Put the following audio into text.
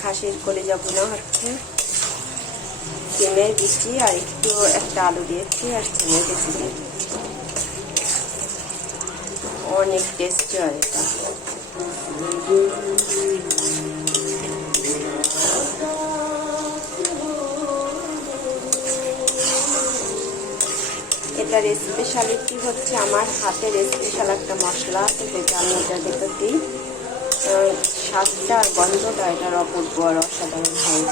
খাসির কলিজা ভুনা হচ্ছে, সিমের বিচি আর একটু একটা আলু দিয়েছি আর সিমের বিচি দিয়ে অনেক টেস্টি হয় এটা। এটার স্পেশালিটি হচ্ছে আমার হাতের স্পেশাল একটা মশলা আছে, যেটা আমি এটার ভেতর দিই। স্বাদটা আর গন্ধটা এটার অপূর্ব আর অসাধারণ হয়।